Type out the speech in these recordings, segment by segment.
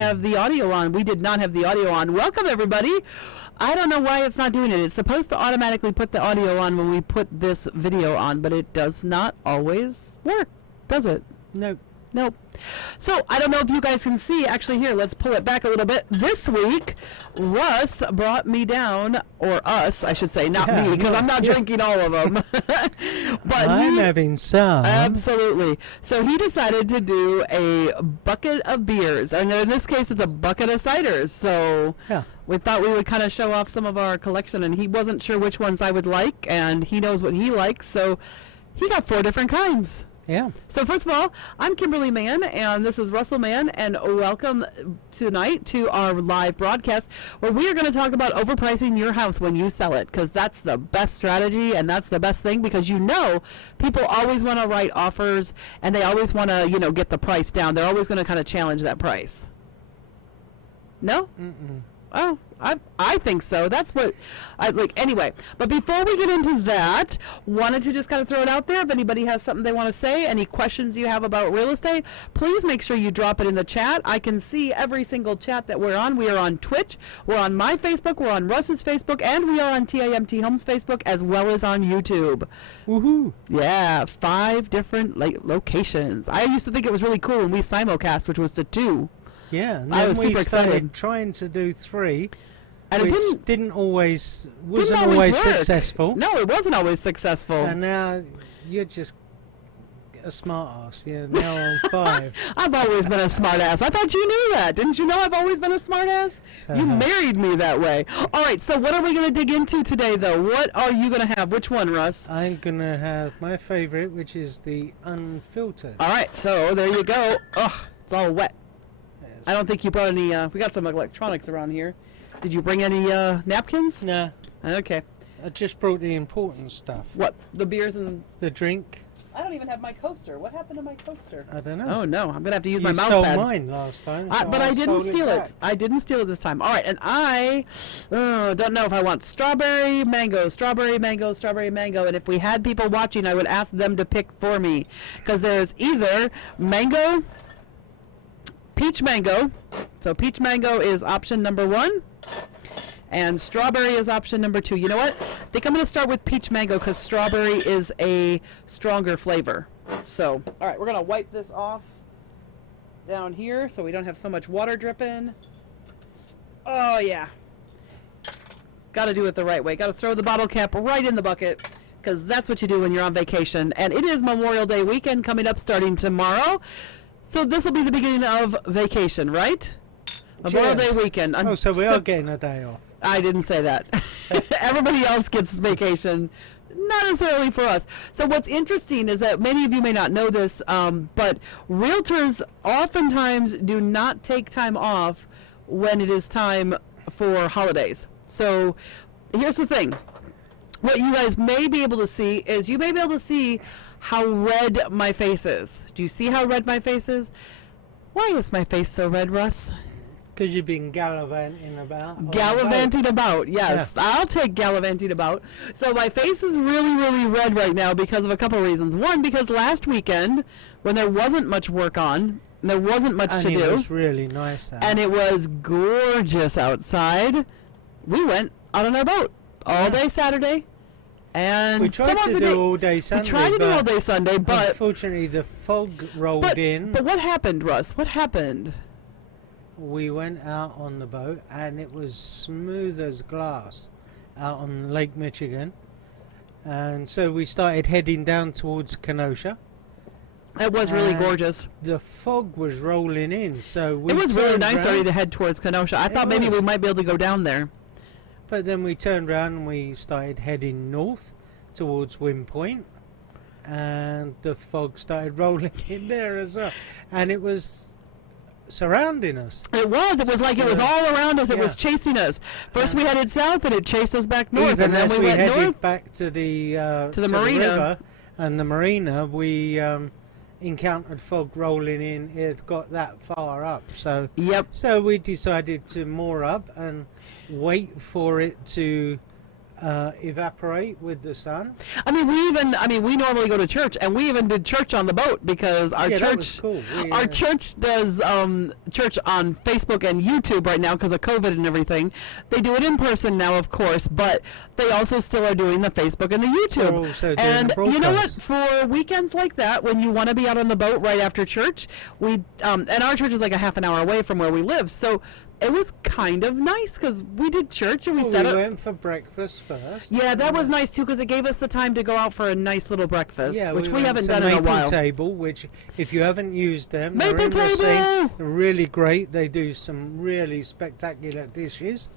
Have the audio on. We did not have the audio on. Welcome, everybody. I don't know why it's not doing it. It's supposed to automatically put the audio on when we put this video on, but it does not always work, does it? Nope. Nope. So I don't know if you guys can see. Actually, here, let's pull it back a little bit. This week, Russ brought me down, or us, I should say, not me, because I'm not drinking all of them. But I'm having some. Absolutely. So he decided to do a bucket of beers, and in this case, it's a bucket of ciders. So we thought we would kind of show off some of our collection, and he wasn't sure which ones I would like, and he knows what he likes, so he got 4 different kinds. Yeah. So first of all, I'm Kimberly Mann, and this is Russell Mann, and welcome tonight to our live broadcast where we are going to talk about overpricing your house when you sell it, because that's the best strategy and that's the best thing, because people always want to write offers and they always want to, get the price down. They're always going to kind of challenge that price. No? Mm-mm. Oh, I think so. That's what I like. Anyway, but before we get into that, wanted to just kind of throw it out there. If anybody has something they want to say, any questions you have about real estate, please make sure you drop it in the chat. I can see every single chat that we're on. We are on Twitch. We're on my Facebook. We're on Russ's Facebook. And we are on TIMT Homes Facebook, as well as on YouTube. Woohoo. Yeah, 5 different locations. I used to think it was really cool when we simulcast, which was to 2. Yeah, and I was super excited. Trying to do 3, and which wasn't always work. successful. No, it wasn't always successful. And now you're just a smart ass. You're now on 5. I've always been a smart ass. I thought you knew that. Didn't you know I've always been a smart ass? You married me that way. All right, so what are we going to dig into today, though? What are you going to have? Which one, Russ? I'm going to have my favorite, which is the unfiltered. All right, so there you go. Ugh, it's all wet. I don't think you brought any, we got some electronics around here. Did you bring any napkins? Nah. Okay. I just brought the important stuff. What? The beers and... The drink. I don't even have my coaster. What happened to my coaster? I don't know. Oh, no. I'm going to have to use my mouse pad. You pad. stole mine last time. So but I didn't steal it. I didn't steal it this time. All right, and I don't know if I want strawberry, mango, strawberry, mango, strawberry, mango. And if we had people watching, I would ask them to pick for me. Because there's either mango... peach mango. So peach mango is option number 1. And strawberry is option number 2. You know what? I think I'm going to start with peach mango because strawberry is a stronger flavor. So, all right, we're going to wipe this off down here so we don't have so much water dripping. Oh, yeah. Got to do it the right way. Got to throw the bottle cap right in the bucket, because that's what you do when you're on vacation. And it is Memorial Day weekend coming up starting tomorrow. So this will be the beginning of vacation, right? Memorial Day weekend. Oh, so we are getting a day off. I didn't say that. Everybody else gets vacation, not necessarily for us. So what's interesting is that many of you may not know this, but realtors oftentimes do not take time off when it is time for holidays. So here's the thing. What you guys may be able to see is you may be able to see how red my face is. Do you see how red my face is? Why is my face so red, Russ? Because you've been gallivanting about. Gallivanting about, yes. Yeah. I'll take gallivanting about. So my face is really, really red right now because of a couple of reasons. One, because last weekend, when there wasn't much work on, there wasn't much to do. And it was really nice out. And it was gorgeous outside. We went out on our boat all day Saturday. And we tried to do all day Sunday. We tried to do all day Sunday, but unfortunately the fog rolled in. But what happened, Russ? What happened? We went out on the boat and it was smooth as glass out on Lake Michigan. And so we started heading down towards Kenosha. It was really gorgeous. The fog was rolling in, so we it was really nice already to head towards Kenosha. I thought maybe we might be able to go down there. But then we turned around and we started heading north towards Wind Point, and the fog started rolling in there as well, and it was surrounding us. It was like it was all around us. It was chasing us. First we headed south and it chased us back north, and then we went headed north back to the marina. The river, and the marina we encountered fog rolling in. It got that far up, so so we decided to moor up and wait for it to evaporate with the sun. I mean, we normally go to church, and we even did church on the boat because our Yeah, that church, was cool. our church does church on Facebook and YouTube right now because of COVID and everything. They do it in person now, of course, but they also still are doing the Facebook and the They're YouTube. also doing And the you know what? broadcast. For weekends like that, when you want to be out on the boat right after church, we and our church is like a half an hour away from where we live, so it was kind of nice because we did church and we Well, set we up. went for breakfast first. Yeah, that was nice too because it gave us the time to go out for a nice little breakfast, Yeah, which we went haven't to done in a Maple while. Table, which if you haven't used them, Maple they're in the Table! They're really great. They do some really spectacular dishes.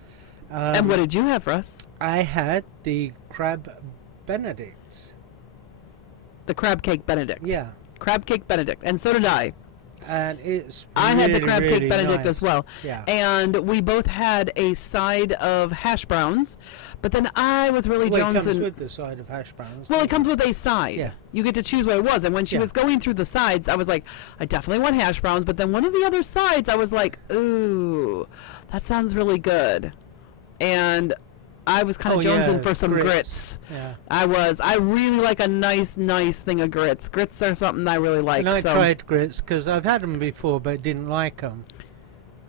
And what did you have for us? I had the crab Benedict. The crab cake Benedict. Yeah, Crab cake Benedict, and so did I. and it's I had the really, crab really cake Benedict nice. as well. Yeah. And we both had a side of hash browns, but then I was really Well, it comes jonesing. with the side of hash browns. Well, it doesn't comes with a side. Yeah. You get to choose what it was. And when she Yeah. was going through the sides, I was like, I definitely want hash browns. But then one of the other sides, I was like, ooh, that sounds really good. And I was kind of jonesing for some grits. Yeah. I really like a nice thing of grits. Grits are something I really like. And I so. tried grits because I've had them before, but didn't like them.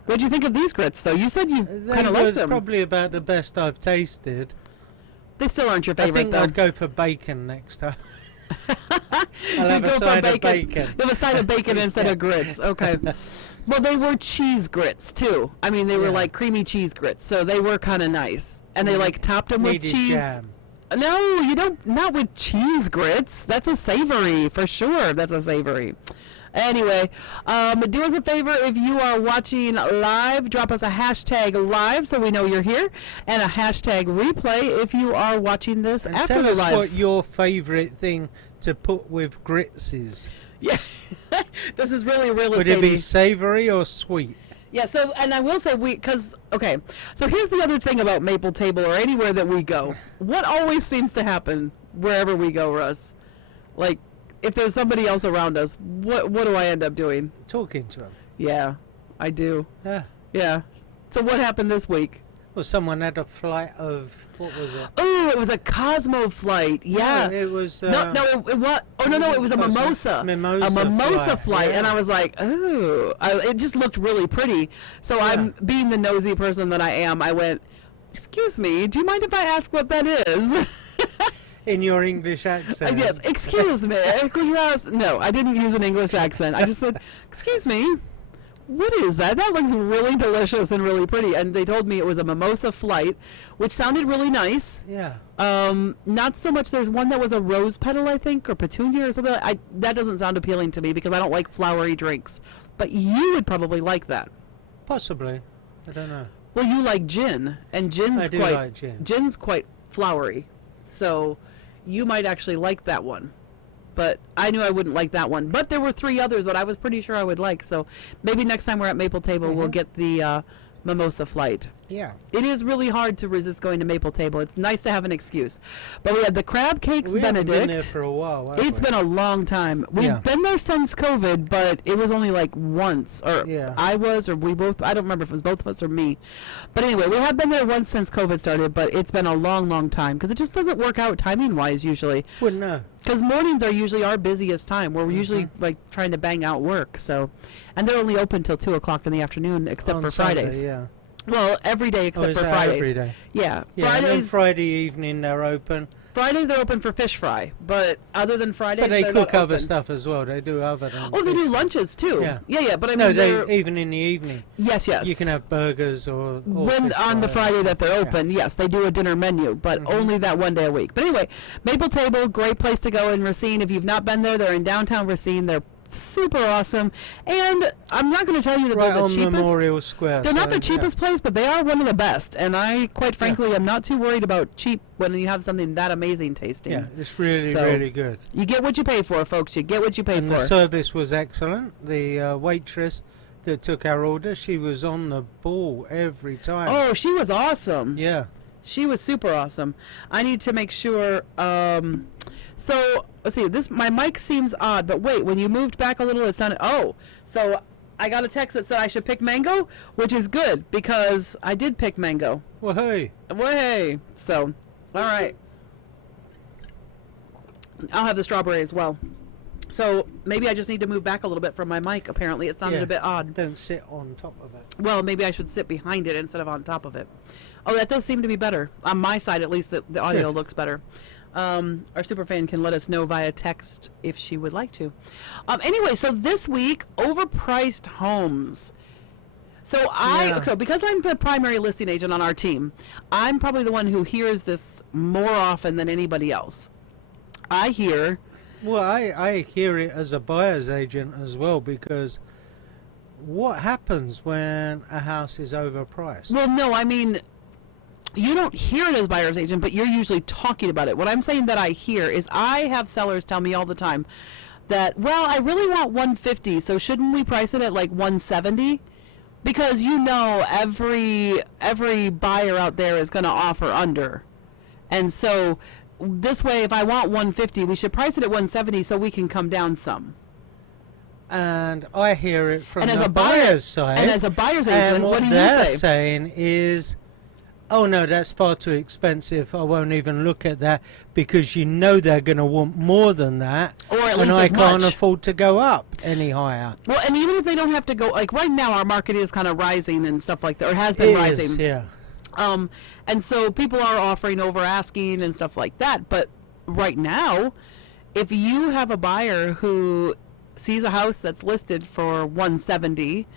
What'd you think of these grits, though? You said you They kind of were liked them. probably about the best I've tasted. They still aren't your I favorite, think though. I'd go for bacon next time. I'll You have go a for side of bacon. You have a side of bacon instead of grits. Okay. Well, they were cheese grits too. I mean, they were Yeah. like creamy cheese grits, so they were kind of nice. And they like topped them with Needed cheese. jam. No, you don't. Not with cheese grits. That's a savory for sure. That's a savory. Anyway, do us a favor if you are watching live, drop us a hashtag live so we know you're here, and a hashtag replay if you are watching this And after tell the us live. what your favourite thing to put with grits is. Yeah, this is really real Would it estate. be savoury or sweet? Yeah, so, and I will say okay, so here's the other thing about Maple Table or anywhere that we go. What always seems to happen wherever we go, Russ? Like, if there's somebody else around us, what do I end up doing? Talking to them. Yeah, I do. Yeah. Yeah. So what happened this week? Well, someone had a flight of, what was it? Oh, it was a Cosmo flight. Yeah. No, it was... It was. Oh no, it was a mimosa. Mimosa a mimosa flight, yeah. and I was like, oh, it just looked really pretty. So I'm being the nosy person that I am. I went, excuse me, do you mind if I ask what that is? In your English accent. Yes, excuse me. Could you ask? No, I didn't use an English accent. I just said, excuse me. What is that? That looks really delicious and really pretty. And they told me it was a mimosa flight, which sounded really nice. Yeah. Not so much. There's one that was a rose petal, I think, or petunia or something. That doesn't sound appealing to me because I don't like flowery drinks. But you would probably like that. Possibly. I don't know. Well, you like gin, and gin's I do quite like gin. gin's quite flowery, so you might actually like that one. But I knew I wouldn't like that one. But there were 3 others that I was pretty sure I would like. So maybe next time we're at Maple Table, we'll get the mimosa flight. Yeah. It is really hard to resist going to Maple Table. It's nice to have an excuse. But we had the crab cakes We haven't Benedict. been there for a while, have It's we? been a long time. We've Yeah. been there since COVID, but it was only like once. Or Yeah. I was, or we both. I don't remember if it was both of us or me. But anyway, we have been there once since COVID started, but it's been a long time because it just doesn't work out timing-wise usually. Wouldn't know. Because mornings are usually our busiest time. Where we're usually like trying to bang out work. So, and they're only open till 2:00 in the afternoon, except On for Sunday, Fridays. Yeah. Well, every day Oh, except is for that Fridays. every day? Yeah, Yeah, and then Fridays. Friday evening they're open. Friday they're open for fish fry, but other than Fridays, But they they're cook not other open. stuff as well. They do other than Oh, they fish. do lunches too. Yeah. yeah. But I No, mean, they're even in the evening. yes. You can have burgers or When fish on the fry. Friday that they're Yeah. open, yes, they do a dinner menu, but only that one day a week. But anyway, Maple Table, great place to go in Racine. If you've not been there, they're in downtown Racine. They're super awesome, and I'm not going to tell you that Right they're the on cheapest. Memorial Square. They're not so, the cheapest place, but they are one of the best. And I, quite frankly, am not too worried about cheap when you have something that amazing tasting. Yeah, it's really, So, really good. You get what you pay for, folks. You get what you pay And for. the service was excellent. The waitress that took our order, she was on the ball every time. Oh, she was awesome. Yeah. She was super awesome. I need to make sure. So let's see. My mic seems odd, but wait. When you moved back a little, it sounded. Oh, so I got a text that said I should pick mango, which is good because I did pick mango. Well, hey. Well, hey. So All right. I'll have the strawberry as well. So maybe I just need to move back a little bit from my mic. Apparently it sounded a bit odd. Don't sit on top of it. Well, maybe I should sit behind it instead of on top of it. Oh, that does seem to be better. On my side, at least, the audio looks better. Our superfan can let us know via text if she would like to. Anyway, so this week, overpriced homes. So so because I'm the primary listing agent on our team, I'm probably the one who hears this more often than anybody else. I hear... Well, I hear it as a buyer's agent as well, because what happens when a house is overpriced? Well, no, I mean, you don't hear it as buyer's agent, but you're usually talking about it. What I'm saying that I hear is I have sellers tell me all the time that, well, I really want 150, so shouldn't we price it at like 170? Because every buyer out there is going to offer under. And so this way, if I want 150, we should price it at 170 so we can come down some. And I hear it from the buyer's side. And as a buyer's agent, what do you say? What they're saying is, oh no, that's far too expensive. I won't even look at that, because you know they're going to want more than that. Or at and least I as can't much. afford to go up any higher. Well, and even if they don't have to go, like right now our market is kind of rising and stuff like that, or has been rising. Is, yeah. And so people are offering over asking and stuff like that. But right now, if you have a buyer who sees a house that's listed for 170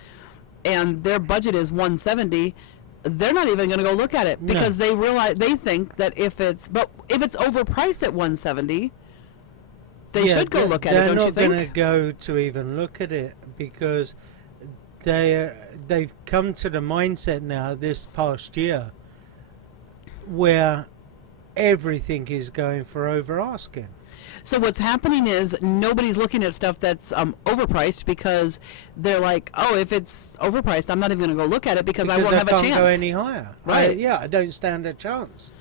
and their budget is 170, they're not even going to go look at it, because they think that if it's overpriced at 170, they should go look at it, don't you think? They're not going to go to even look at it, because they've come to the mindset now this past year where everything is going for over asking. So what's happening is nobody's looking at stuff that's overpriced, because they're like, oh, if it's overpriced, I'm not even going to go look at it because I won't have a chance. I can't go any higher. Right. I don't stand a chance.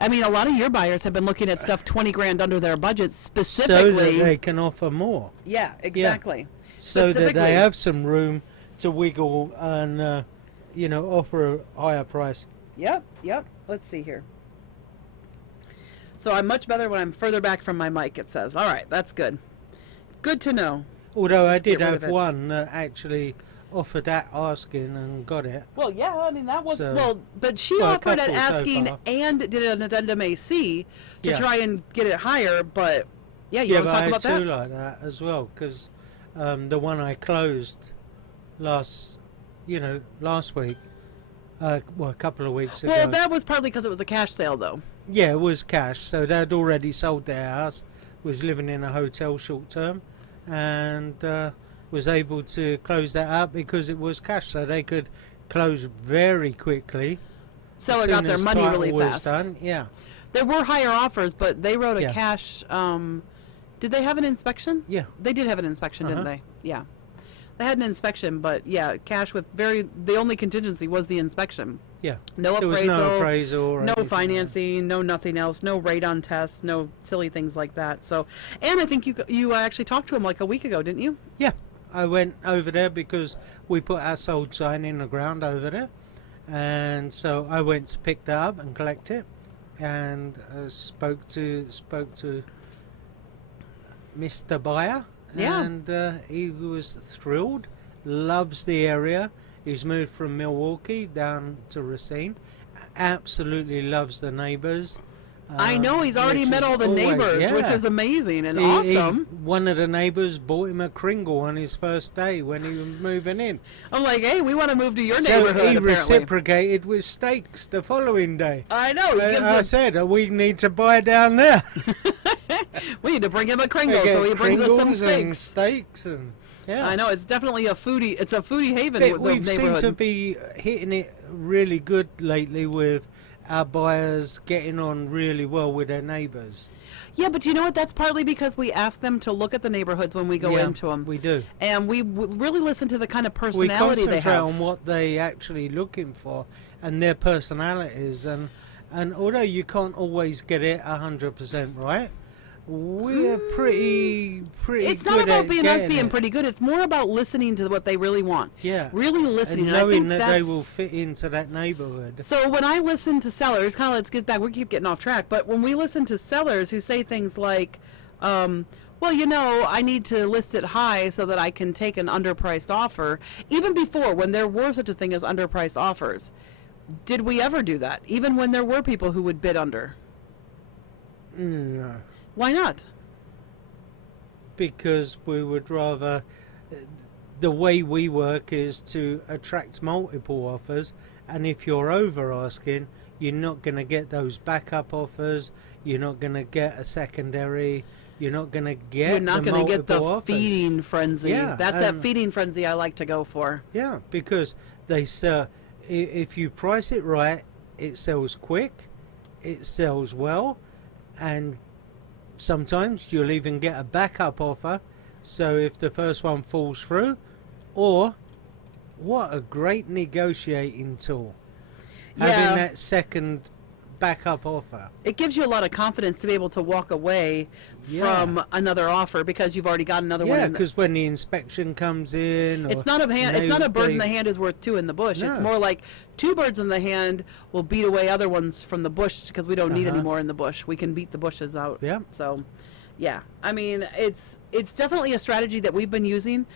I mean, a lot of your buyers have been looking at stuff 20 grand under their budget specifically. So that they can offer more. Yeah, exactly. Yeah. So that they have some room to wiggle and, offer a higher price. Yep. Let's see here. So I'm much better when I'm further back from my mic, it says. All right, that's good. Good to know. Although I did have one that actually offered at asking and got it. Well, yeah, I mean, that was... but she offered at asking and did an addendum AC to try and get it higher, but... Yeah, you want to talk about that? Yeah, but I had two like that as well, because the one I closed last week, a couple of weeks ago. Well, that was partly because it was a cash sale, though. Yeah, it was cash. So they'd already sold their house, was living in a hotel short term, and was able to close that up because it was cash. So they could close very quickly. Seller got their money really fast. Done. Yeah. There were higher offers, but they wrote a cash... did they have an inspection? Yeah. They did have an inspection, didn't they? Yeah. They had an inspection, but yeah, cash with the only contingency was the inspection. Yeah. No appraisal. There was no appraisal or no financing, no nothing else, no radon tests, no silly things like that. So, and I think you actually talked to him like a week ago, didn't you? Yeah. I went over there because we put our sold sign in the ground over there. And so I went to pick that up and collect it, and spoke to Mr. Buyer. Yeah. And he was thrilled, loves the area. He's moved from Milwaukee down to Racine. Absolutely loves the neighbors. I know, he's already met all the neighbors, which is amazing and awesome. One of the neighbors bought him a Kringle on his first day when he was moving in. I'm like, hey, we want to move to your neighborhood, So he apparently. reciprocated with steaks the following day. I know. I said, we need to buy down there. We need to bring him a Kringle, so he brings us some steaks. And yeah. I know, it's definitely a foodie haven. We seem to be hitting it really good lately with our buyers getting on really well with their neighbours. Yeah, but you know what? That's partly because we ask them to look at the neighborhoods when we go into them. We do. And we really listen to the kind of personality they have. We concentrate on what they actually looking for and their personalities. And although you can't always get it 100% right, we're pretty It's good not about at being us getting being it. pretty good. It's more about listening to what they really want. Yeah. Really listening. And I knowing think that they that's, will fit into that neighborhood. so when I listen to sellers, kind of let's get back. We keep getting off track, but when we listen to sellers who say things like, "Well, you know, I need to list it high so that I can take an underpriced offer," even before when there were such a thing as underpriced offers, did we ever do that? Even when there were people who would bid under, No. why not? Because we would rather, the way we work is to attract multiple offers, and if you're over asking, you're not going to get those backup offers, you're not going to get a secondary, you're not going to get You're not going to get the offers. feeding frenzy. Yeah, That's that feeding frenzy I like to go for. Yeah, because they sell, if you price it right, it sells quick, it sells well, and sometimes you'll even get a backup offer. So if the first one falls through, or what a great negotiating tool, having that second backup offer. It gives you a lot of confidence to be able to walk away from another offer because you've already got another one. Yeah, in because when the inspection comes in, it's not a it's not a bird in the hand is worth two in the bush. No. It's more like two birds in the hand will beat away other ones from the bush because we don't need any more in the bush. We can beat the bushes out. Yeah. So, yeah, I mean, it's definitely a strategy that we've been using.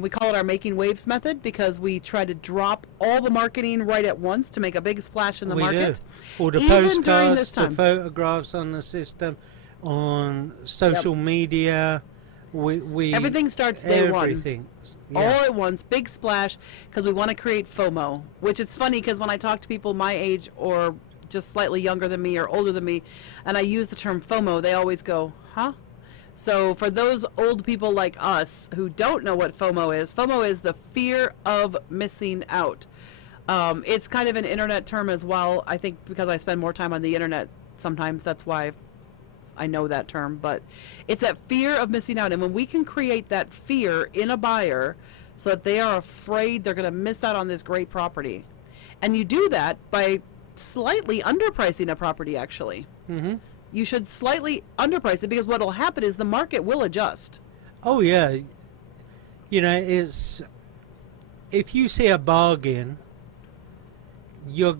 We call it our making waves method because we try to drop all the marketing right at once to make a big splash in the market. Do. All the Even during postcards, this the time. photographs on the system, on social media. We Everything starts day one. everything. All at once, big splash, because we want to create FOMO, which it's funny because when I talk to people my age or just slightly younger than me or older than me, and I use the term FOMO, they always go, huh? So for those old people like us who don't know what FOMO is the fear of missing out. It's kind of an internet term as well. I think because I spend more time on the internet sometimes, that's why I know that term, but it's that fear of missing out. And when we can create that fear in a buyer so that they are afraid they're going to miss out on this great property, and you do that by slightly underpricing a property, actually. Mm-hmm. You should slightly underprice it because what will happen is the market will adjust. Oh yeah, you know, it's if you see a bargain, there's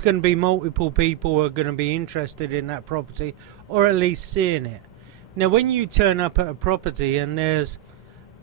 gonna be multiple people who are gonna be interested in that property, or at least seeing it. Now, when you turn up at a property and there's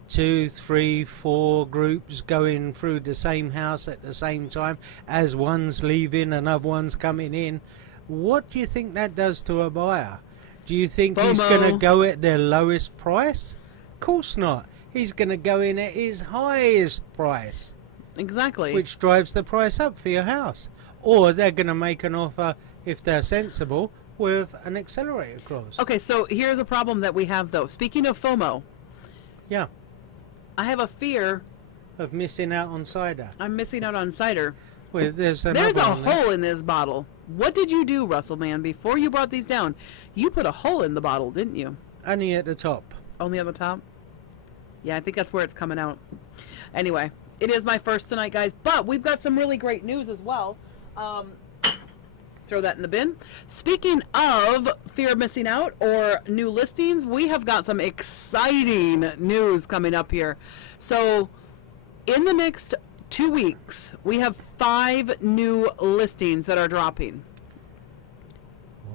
2, 3, 4 groups going through the same house at the same time, as one's leaving and other one's coming in, what do you think that does to a buyer? Do you think FOMO. he's going to go at their lowest price? Of course not. He's going to go in at his highest price. Exactly. Which drives the price up for your house. Or they're going to make an offer, if they're sensible, with an accelerator clause. Okay, so here's a problem that we have, though. Speaking of FOMO, Yeah. I have a fear Of missing out on cider. I'm missing out on cider. Well, there's There's another a one there. hole in this bottle. What did you do, Russell, man, before you brought these down? You put a hole in the bottle, didn't you? Only at the top. Only on the top? Yeah, I think that's where it's coming out. Anyway, it is my first tonight, guys, but we've got some really great news as well. Throw that in the bin. Speaking of fear of missing out or new listings, we have got some exciting news coming up here. So, in the next 2 weeks, we have 5 new listings that are dropping.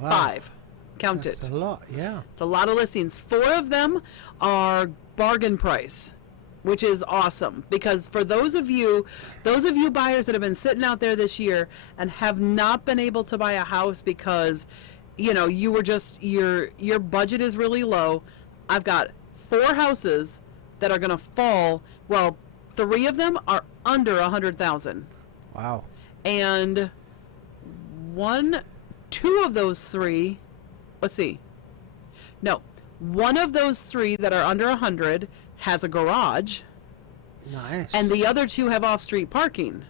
Wow. 5. Count That's it. a lot, yeah. It's a lot of listings. 4 of them are bargain price, which is awesome because for those of you buyers that have been sitting out there this year and have not been able to buy a house because you were just your budget is really low, I've got 4 houses that are going to fall. Well, 3 of them are under 100,000. Wow. And 2 of those 3, let's see. No, one of those 3 that are under 100 has a garage, Nice. and the other 2 have off-street parking.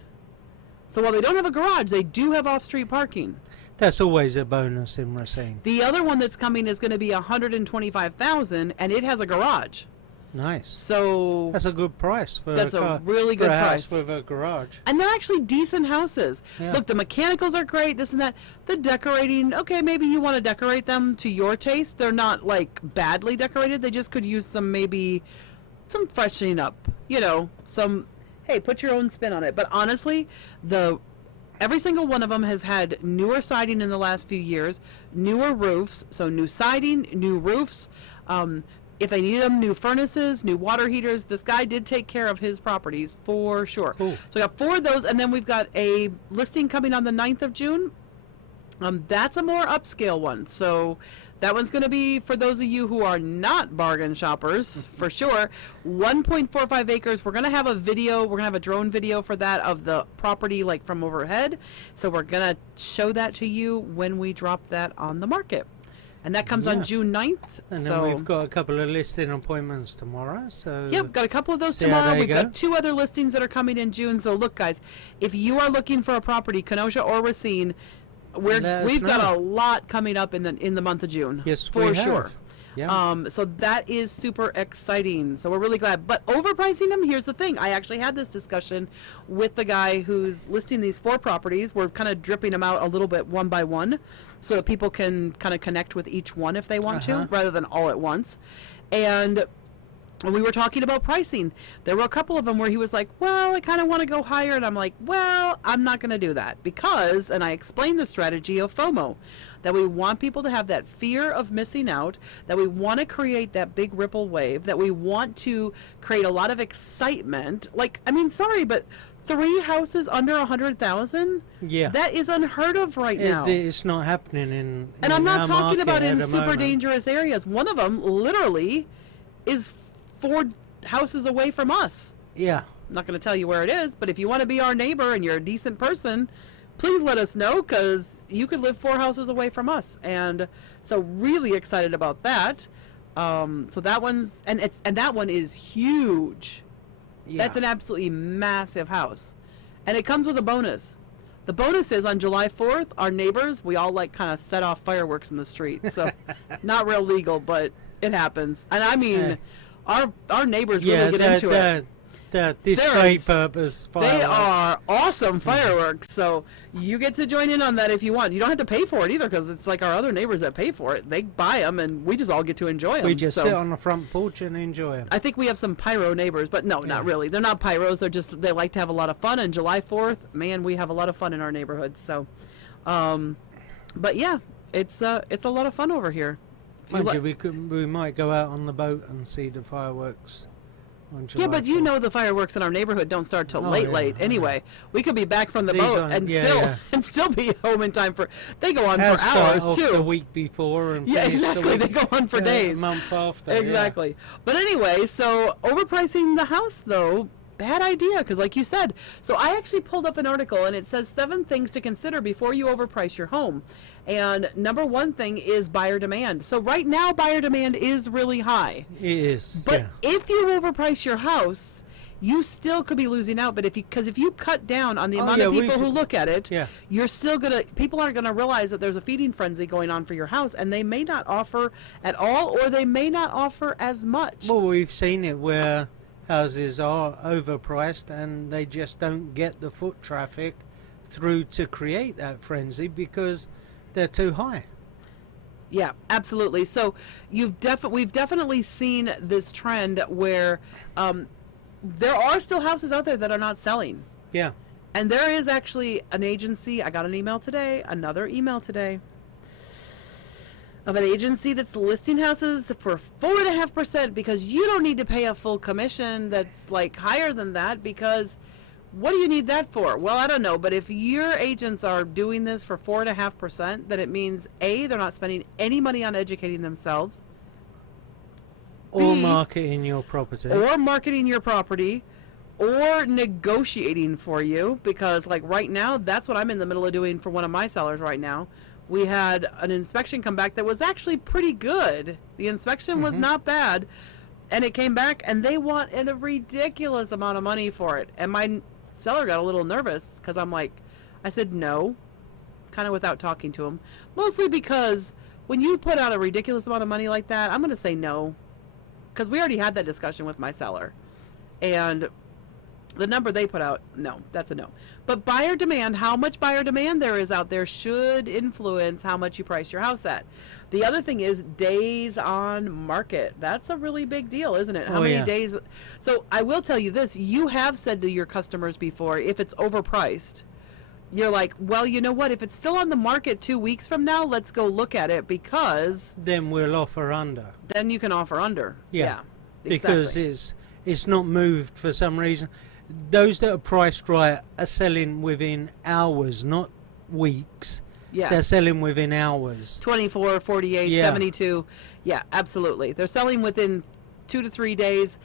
So while they don't have a garage, they do have off-street parking. That's always a bonus in Racine. The other one that's coming is going to be 125,000, and it has a garage. Nice. So That's a good price for that's a car, a really for good a price. house with a garage. And they're actually decent houses. Yeah. Look, the mechanicals are great, this and that. The decorating, okay, maybe you want to decorate them to your taste. They're not like badly decorated. They just could use some freshening up. You know, hey, put your own spin on it. But honestly, every single one of them has had newer siding in the last few years, newer roofs, so new siding, new roofs. If they need them, new furnaces, new water heaters. This guy did take care of his properties for sure. Cool. So we got 4 of those, and then we've got a listing coming on the 9th of June. That's a more upscale one. So that one's going to be for those of you who are not bargain shoppers, for sure. 1.45 acres. We're going to have a video. We're going to have a drone video for that of the property like from overhead. So we're going to show that to you when we drop that on the market. And that comes on June 9th. And then we've got a couple of listing appointments tomorrow. So yep, got a couple of those see how tomorrow. they We've go. got 2 other listings that are coming in June. So look, guys, if you are looking for a property, Kenosha or Racine, we've got a lot coming up in the month of June. Yes, for we sure. have. Yeah. So that is super exciting. So we're really glad. But overpricing them, here's the thing. I actually had this discussion with the guy who's listing these 4 properties. We're kind of dripping them out a little bit one by one so that people can kind of connect with each one if they want to, rather than all at once. And when we were talking about pricing, there were a couple of them where he was like, well, I kind of want to go higher. And I'm like, well, I'm not going to do that because, and I explained the strategy of FOMO, that we want people to have that fear of missing out, that we want to create that big ripple wave, that we want to create a lot of excitement. Like, I mean, sorry, but 3 houses under 100,000? Yeah. That is unheard of right now. It's not happening in And I'm not our talking about market in at the super moment. dangerous areas. One of them literally is 4 houses away from us. Yeah. I'm not going to tell you where it is, but if you want to be our neighbor and you're a decent person, please let us know, because you could live 4 houses away from us. And so really excited about that. So that one's, and that one is huge. Yeah. That's an absolutely massive house. And it comes with a bonus. The bonus is on July 4th, our neighbors, we all like kind of set off fireworks in the street. So not real legal, but it happens. And I mean, our neighbors really get into it. Display purpose They fireworks. are awesome fireworks. So you get to join in on that if you want. You don't have to pay for it either, because it's like our other neighbors that pay for it. They buy them, and we just all get to enjoy them. We just sit on the front porch and enjoy them. I think we have some pyro neighbors, but no, not really. They're not pyros. They like to have a lot of fun. And July 4th, man, we have a lot of fun in our neighborhood. So, but yeah, it's a lot of fun over here. We might go out on the boat and see the fireworks on July Yeah, but 4th. you know the fireworks in our neighborhood don't start till late. Anyway, we could be back from the boat and still be home in time for. They go on for hours off too. the week before and Yeah, finish the exactly. week, They go on for days. a month after. Exactly. But anyway, so overpricing the house though, bad idea, because like you said. So I actually pulled up an article and it says 7 things to consider before you overprice your home. And number 1 thing is buyer demand. So right now buyer demand is really high. It is. But if you overprice your house, you still could be losing out. But if you cut down on the amount of people who look at it, you're still people aren't gonna realize that there's a feeding frenzy going on for your house, and they may not offer at all, or they may not offer as much. Well, we've seen it where houses are overpriced and they just don't get the foot traffic through to create that frenzy because they're too high. Yeah, absolutely. So we've definitely seen this trend where there are still houses out there that are not selling. Yeah. And there is actually an agency, I got another email today, of an agency that's listing houses for 4.5% because you don't need to pay a full commission that's like higher than that, because what do you need that for? Well, I don't know, but if your agents are doing this for 4.5%, then it means A, they're not spending any money on educating themselves, Or B, marketing your property. or negotiating for you, because like right now, that's what I'm in the middle of doing for one of my sellers right now. We had an inspection come back that was actually pretty good. The inspection was not bad, and it came back and they want a ridiculous amount of money for it. And my seller got a little nervous because I said no, kind of without talking to him, mostly because when you put out a ridiculous amount of money like that, I'm going to say no. because we already had that discussion with my seller, and the number they put out, no, that's a no. But buyer demand, how much buyer demand there is out there should influence how much you price your house at. The other thing is days on market. That's a really big deal, isn't it? How many days? So I will tell you this, you have said to your customers before, if it's overpriced, you're like, well, you know what? If it's still on the market 2 weeks from now, let's go look at it, because then we'll offer under. Then you can offer under. Yeah, because exactly. it's not moved for some reason. Those that are priced right are selling within hours, not weeks. Yeah. They're selling within hours. 24, 48, 72. Yeah, absolutely. They're selling within 2 to 3 days.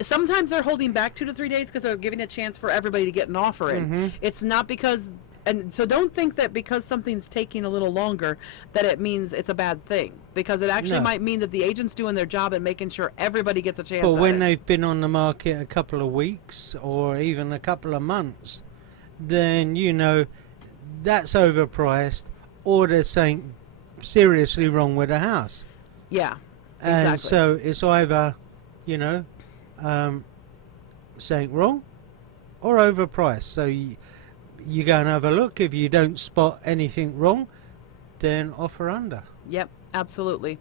Sometimes they're holding back 2 to 3 days because they're giving a chance for everybody to get an offer in. It's not because, and so don't think that because something's taking a little longer that it means it's a bad thing, because it actually might mean that the agent's doing their job and making sure everybody gets a chance. But when they've been on the market a couple of weeks or even a couple of months, then you know that's overpriced, or there's something seriously wrong with the house. Yeah, and exactly. so it's either, you know, something wrong or overpriced. So you go and have a look. If you don't spot anything wrong, then offer under. Yep, absolutely.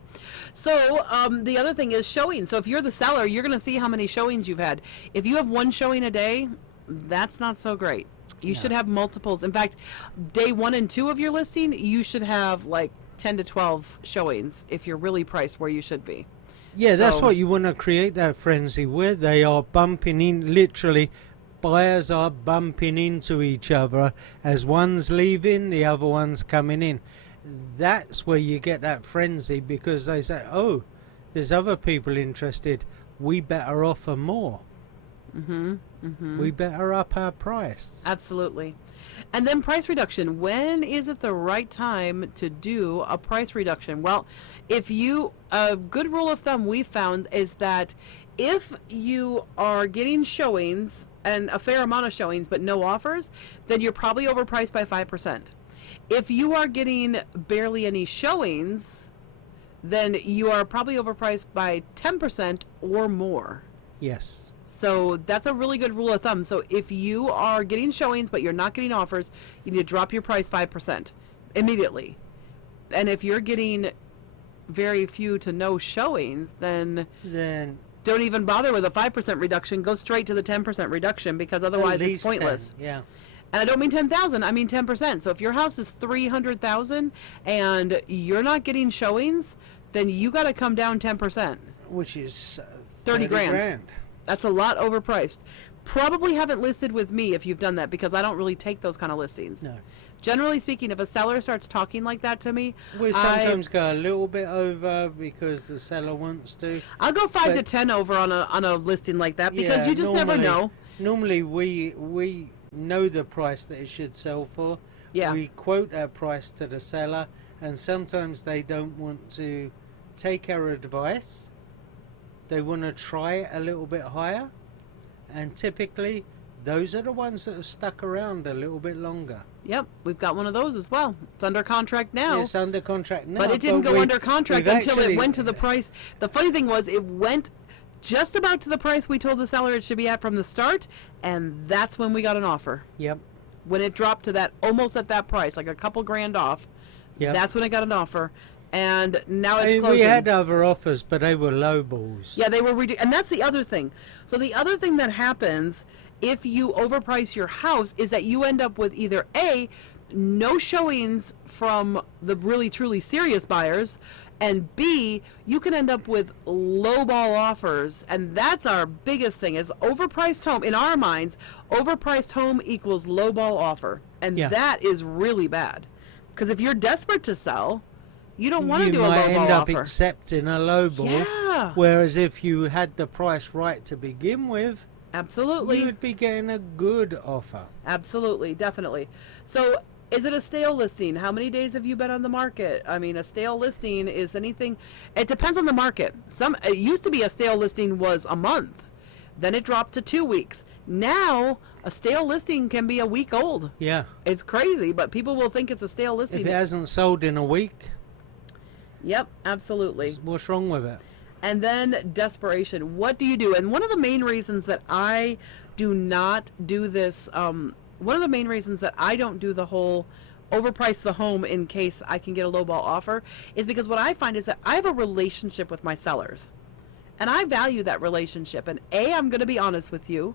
So the other thing is showing. So if you're the seller, you're going to see how many showings you've had. If you have one showing a day, that's not so great. You should have multiples. In fact, day 1 and 2 of your listing, you should have like 10 to 12 showings if you're really priced where you should be. Yeah, that's what you want to create that frenzy where they are bumping in, literally. Buyers are bumping into each other as one's leaving, the other one's coming in. That's where you get that frenzy, because they say, oh, there's other people interested. We better offer more. We better up our price. Absolutely. And then price reduction. When is it the right time to do a price reduction? Well, a good rule of thumb we found is that if you are getting showings, and a fair amount of showings, but no offers, then you're probably overpriced by 5%. If you are getting barely any showings, then you are probably overpriced by 10% or more. Yes. So that's a really good rule of thumb. So if you are getting showings but you're not getting offers, you need to drop your price 5% immediately. And if you're getting very few to no showings, then don't even bother with a 5% reduction. Go straight to the 10% reduction, because otherwise it's pointless. 10, yeah. And I don't mean 10,000, I mean 10%. So if your house is 300,000 and you're not getting showings, then you got to come down 10%. Which is 30 grand. That's a lot overpriced. Probably haven't listed with me if you've done that, because I don't really take those kind of listings. No. Generally speaking, if a seller starts talking like that to me, we sometimes go a little bit over because the seller wants to. I'll go 5 to 10 over on a listing like that, because you just never know. Normally we know the price that it should sell for. Yeah. We quote our price to the seller, and sometimes they don't want to take our advice. They want to try it a little bit higher, and typically those are the ones that have stuck around a little bit longer. Yep, we've got one of those as well. It's under contract now. It's under contract now. But it didn't go under contract until it went to the price. The funny thing was, it went just about to the price we told the seller it should be at from the start, and that's when we got an offer. Yep. When it dropped to that, almost at that price, like a couple grand off, that's when I got an offer. And now it's closing. We had other offers, but they were low balls. Yeah, they were and that's the other thing. So the other thing that happens if you overprice your house is that you end up with either A, no showings from the really truly serious buyers, and B, you can end up with lowball offers. And that's our biggest thing, is overpriced home. In our minds, overpriced home equals lowball offer. And that is really bad. Because if you're desperate to sell, you don't want to do a lowball offer. You might end up accepting a lowball. Yeah. Whereas if you had the price right to begin with, absolutely, you would be getting a good offer. Absolutely, definitely. So is it a stale listing? How many days have you been on the market? I mean, a stale listing is anything. It depends on the market. It used to be a stale listing was a month. Then it dropped to 2 weeks. Now, a stale listing can be a week old. Yeah. It's crazy, but people will think it's a stale listing. If it hasn't sold in a week. Yep, absolutely. What's wrong with it? And then desperation. What do you do? And one of the main reasons that I do not do this, one of the main reasons that I don't do the whole overprice the home in case I can get a lowball offer is because what I find is that I have a relationship with my sellers. And I value that relationship. And A, I'm going to be honest with you.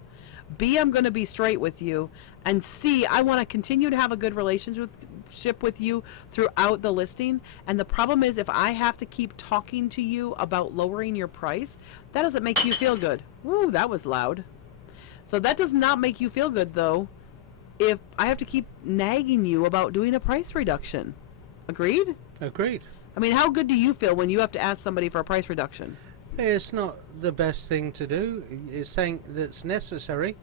B, I'm going to be straight with you. And C, I want to continue to have a good relationship with you throughout the listing. And the problem is, if I have to keep talking to you about lowering your price, that doesn't make you feel good. Woo, that was loud. So that does not make you feel good, though, if I have to keep nagging you about doing a price reduction. Agreed? Agreed. I mean, how good do you feel when you have to ask somebody for a price reduction? It's not the best thing to do. It's saying that's necessary,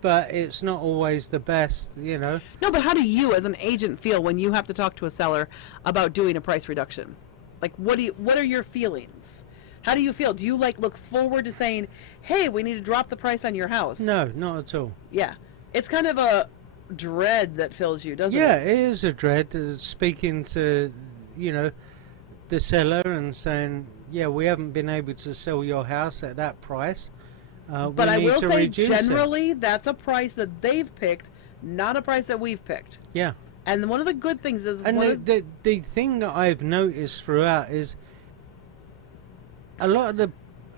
but it's not always the best, you know. No, but how do you as an agent feel when you have to talk to a seller about doing a price reduction? Like, what are your feelings? How do you feel? Do you like look forward to saying, hey, we need to drop the price on your house? No, not at all. Yeah. It's kind of a dread that fills you, doesn't Yeah, it? it is a dread, speaking to, you know, the seller and saying, yeah, we haven't been able to sell your house at that price. But I will say generally it. that's a price that they've picked, not a price that we've picked. Yeah. And one of the good things is... And the thing that I've noticed throughout is a lot of the,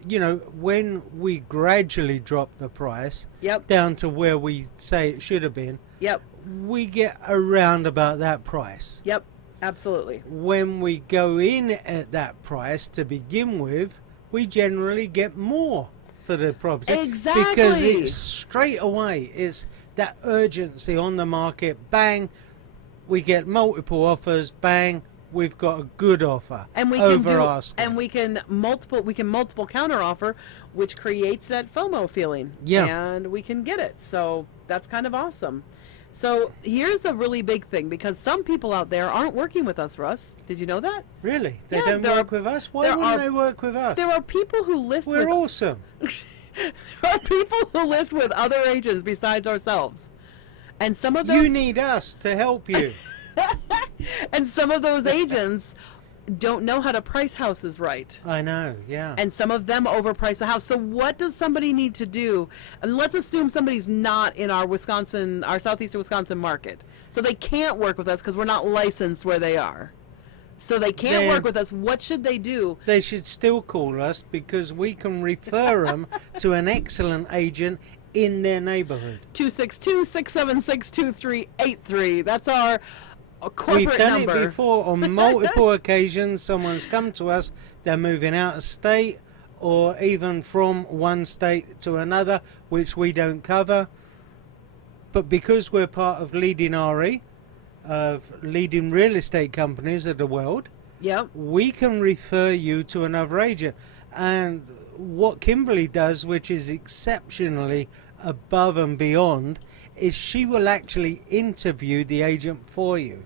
you know, when we gradually drop the price Yep. down to where we say it should have been, Yep. we get around about that price. Yep. Absolutely. When we go in at that price to begin with, we generally get more for the property. Exactly. Because it's straight away, it's that urgency on the market. Bang, we get multiple offers. Bang, we've got a good offer. And we over can do, asking. and we can multiple counter offer, which creates that FOMO feeling. Yeah. And we can get it. So that's kind of awesome. So here's the really big thing, because some people out there aren't working with us, Russ. Did you know that? Really? They Yeah, don't work with us? Why wouldn't they work with us? There are people who list We're with awesome. there are people who list with other agents besides ourselves. And some of those You need us to help you. and some of those agents don't know how to price houses right. I know, yeah. And some of them overprice the house. So what does somebody need to do? And let's assume somebody's not in our southeastern Wisconsin market. So they can't work with us because we're not licensed where they are. So they can't work with us. What should they do? They should still call us because we can refer them to an excellent agent in their neighborhood. 262-676-2383. That's our corporate We've done number. it before on multiple occasions. Someone's come to us, they're moving out of state or even from one state to another, which we don't cover. But because we're part of leading RE, of leading real estate companies of the world, Yep. we can refer you to another agent. And what Kimberly does, which is exceptionally above and beyond, is she will actually interview the agent for you.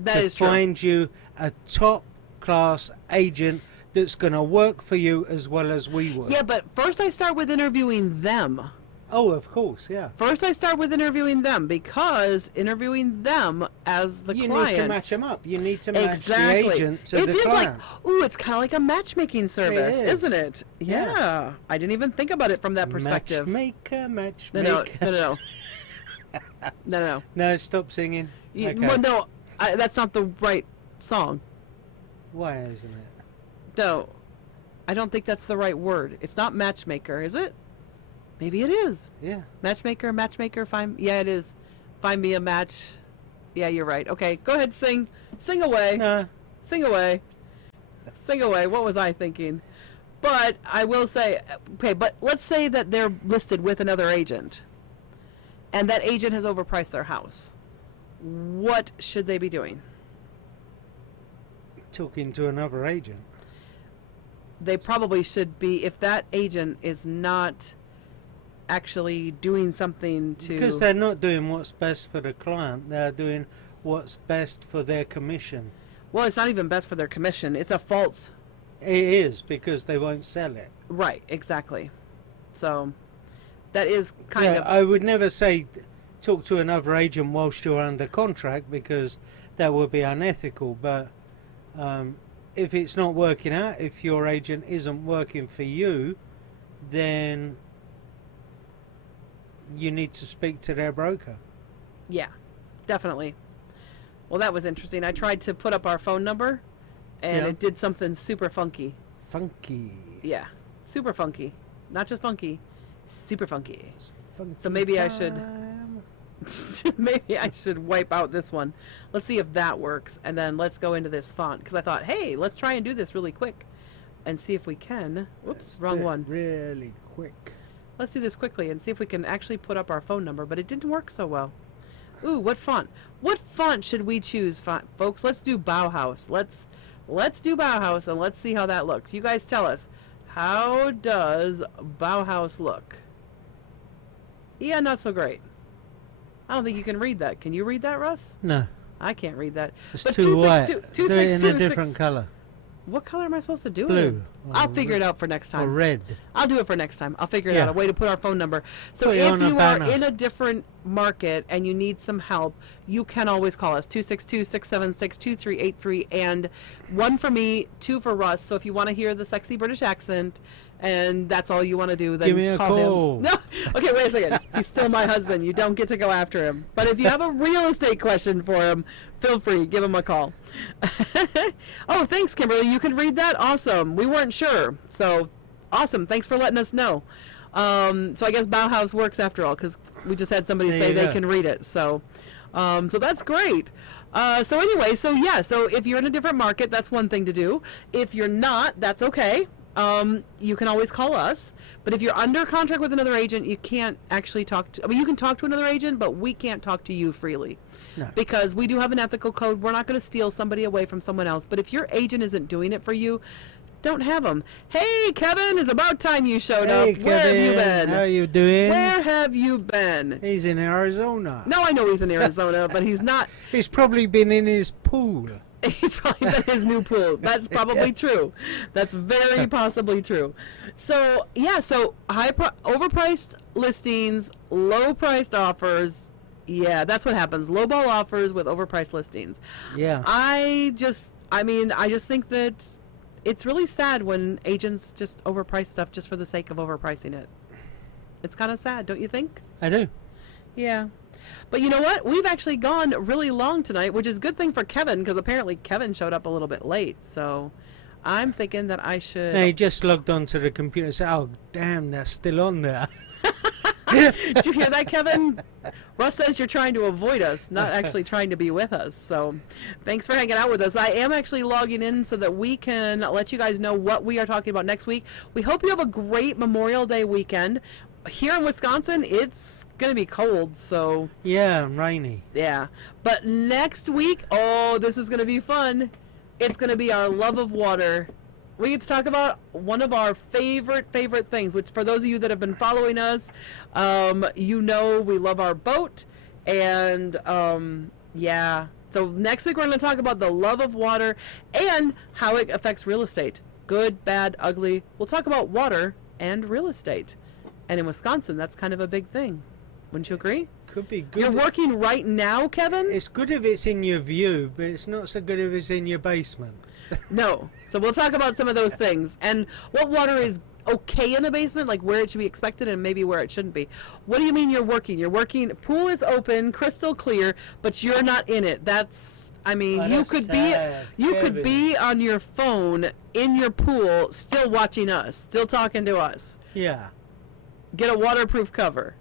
That to is true. find you a top class agent that's going to work for you as well as we would. Yeah, but first I start with interviewing them. Oh, of course, yeah. First I start with interviewing them, because interviewing them as the You client. need to match them up. You need to match Exactly. the agent to It the is client. like, ooh, it's kind of like a matchmaking service, It is. isn't it? Yeah. Yeah. I didn't even think about it from that perspective. Matchmaker. No. No. No, stop singing. Okay. Well, no, that's not the right song. Why isn't it? No, I don't think that's the right word. It's not matchmaker, is it? Maybe it is. Yeah. Matchmaker, find... Yeah, it is. Find me a match. Yeah, you're right. Okay, go ahead, sing. Sing away. No. Sing away. Sing away. What was I thinking? But I will say, okay, but let's say that they're listed with another agent, and that agent has overpriced their house. What should they be doing? Talking to another agent. They probably should be, if that agent is not actually doing something to... Because they're not doing what's best for the client. They're doing what's best for their commission. Well, it's not even best for their commission. It's a false... It is, because they won't sell it. Right, exactly. So, that is kind of... I would never say talk to another agent whilst you're under contract, because that would be unethical. But if it's not working out, if your agent isn't working for you, then you need to speak to their broker. Yeah, definitely. Well, that was interesting. I tried to put up our phone number, and it did something super funky. Funky. Yeah, super funky. Not just funky, super funky. Funky So maybe I time. should maybe I should wipe out this one. Let's see if that works, and then let's go into this font, because I thought, hey, let's try and do this really quick and see if we can. Whoops, wrong one. Really quick. Let's do this quickly and see if we can actually put up our phone number, but it didn't work so well. Ooh, what font? What font should we choose, folks? Let's do Bauhaus. Let's do Bauhaus, and let's see how that looks. You guys tell us. How does Bauhaus look? Yeah, not so great. I don't think you can read that. Can you read that, Russ? No. I can't read that. It's But too white. 262 Do it in a different colour. What color am I supposed to do it Blue. in? I'll figure it out for next time. Or red. I'll do it for next time. I'll figure it out, a way to put our phone number. So Put it if on a you are banner. in a different market and you need some help, you can always call us, 262-676-2383. And one for me, two for Russ. So if you want to hear the sexy British accent and that's all you want to do, then Give me a call. him. No, okay, wait a second. He's still my husband. You don't get to go after him. But if you have a real estate question for him, feel free. Give him a call. Oh, thanks, Kimberly. You could read that? Awesome. We weren't sure. So, awesome. Thanks for letting us know. So I guess Bauhaus works after all, because we just had somebody say they can read it. So, so that's great. So anyway, so if you're in a different market, that's one thing to do. If you're not, that's okay. You can always call us, but if you're under contract with another agent, you can't actually talk to, I mean, you can talk to another agent, but we can't talk to you freely. No. Because we do have an ethical code. We're not going to steal somebody away from someone else, but if your agent isn't doing it for you, don't have them. Hey, Kevin, it's about time you showed up. Kevin, Where have you been? How you doing? Where have you been? He's in Arizona. No, I know he's in Arizona, but he's not. He's probably been in his pool. He's probably been his new pool. That's probably true. That's very possibly true. So, yeah, so overpriced listings, low-priced offers. Yeah, that's what happens. Lowball offers with overpriced listings. Yeah. I just think that it's really sad when agents just overprice stuff just for the sake of overpricing it. It's kind of sad, don't you think? I do. Yeah. But you know what? We've actually gone really long tonight, which is a good thing for Kevin, because apparently Kevin showed up a little bit late. So I'm thinking that I should... No, he just logged onto the computer and said, oh, damn, that's still on there. Did you hear that, Kevin? Russ says you're trying to avoid us, not actually trying to be with us. So thanks for hanging out with us. I am actually logging in so that we can let you guys know what we are talking about next week. We hope you have a great Memorial Day weekend. Here in Wisconsin, it's going to be cold, so... Yeah, rainy. Yeah. But next week, oh, this is going to be fun. It's going to be our love of water. We get to talk about one of our favorite things, which for those of you that have been following us, you know we love our boat. And, yeah. So next week we're going to talk about the love of water and how it affects real estate. Good, bad, ugly. We'll talk about water and real estate. And in Wisconsin, that's kind of a big thing. Wouldn't you agree? Could be good. You're working right now, Kevin? It's good if it's in your view, but it's not so good if it's in your basement. No. So we'll talk about some of those things. And what water is okay in a basement, like where it should be expected and maybe where it shouldn't be. What do you mean you're working? You're working, pool is open, crystal clear, but you're not in it. That's, I mean, Oh, you that's could sad, be, you could Kevin. be on your phone in your pool still watching us, still talking to us. Yeah. Get a waterproof cover.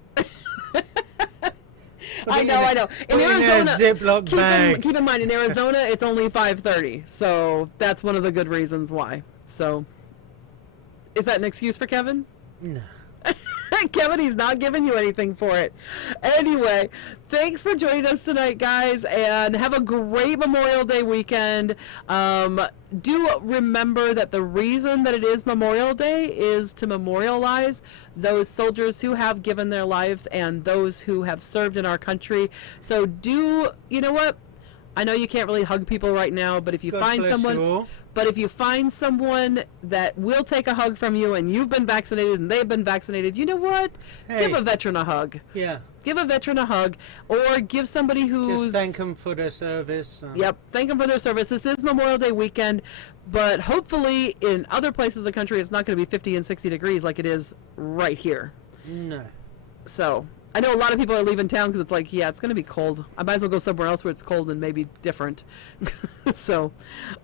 Put I it know. In put it in a Arizona, Ziploc bag. keep in mind, in Arizona, it's only 5:30, so that's one of the good reasons why. So, is that an excuse for Kevin? No. Kevin, he's not giving you anything for it. Anyway, thanks for joining us tonight, guys, and have a great Memorial Day weekend. Do remember that the reason that it is Memorial Day is to memorialize those soldiers who have given their lives and those who have served in our country. So you know what? I know you can't really hug people right now, but if you God find bless someone, you all. But if you find someone that will take a hug from you and you've been vaccinated and they've been vaccinated, you know what? Hey. Give a veteran a hug. Yeah. Give a veteran a hug, or give somebody who's... Just thank them for their service. Yep, thank them for their service. This is Memorial Day weekend, but hopefully in other places of the country it's not going to be 50 and 60 degrees like it is right here. No. So... I know a lot of people are leaving town because it's like, yeah, it's going to be cold. I might as well go somewhere else where it's cold and maybe different. So,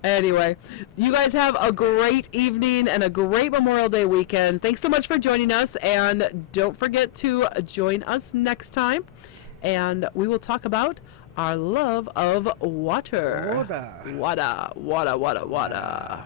anyway, you guys have a great evening and a great Memorial Day weekend. Thanks so much for joining us, and don't forget to join us next time, and we will talk about our love of water. Water. Water, water, water, water.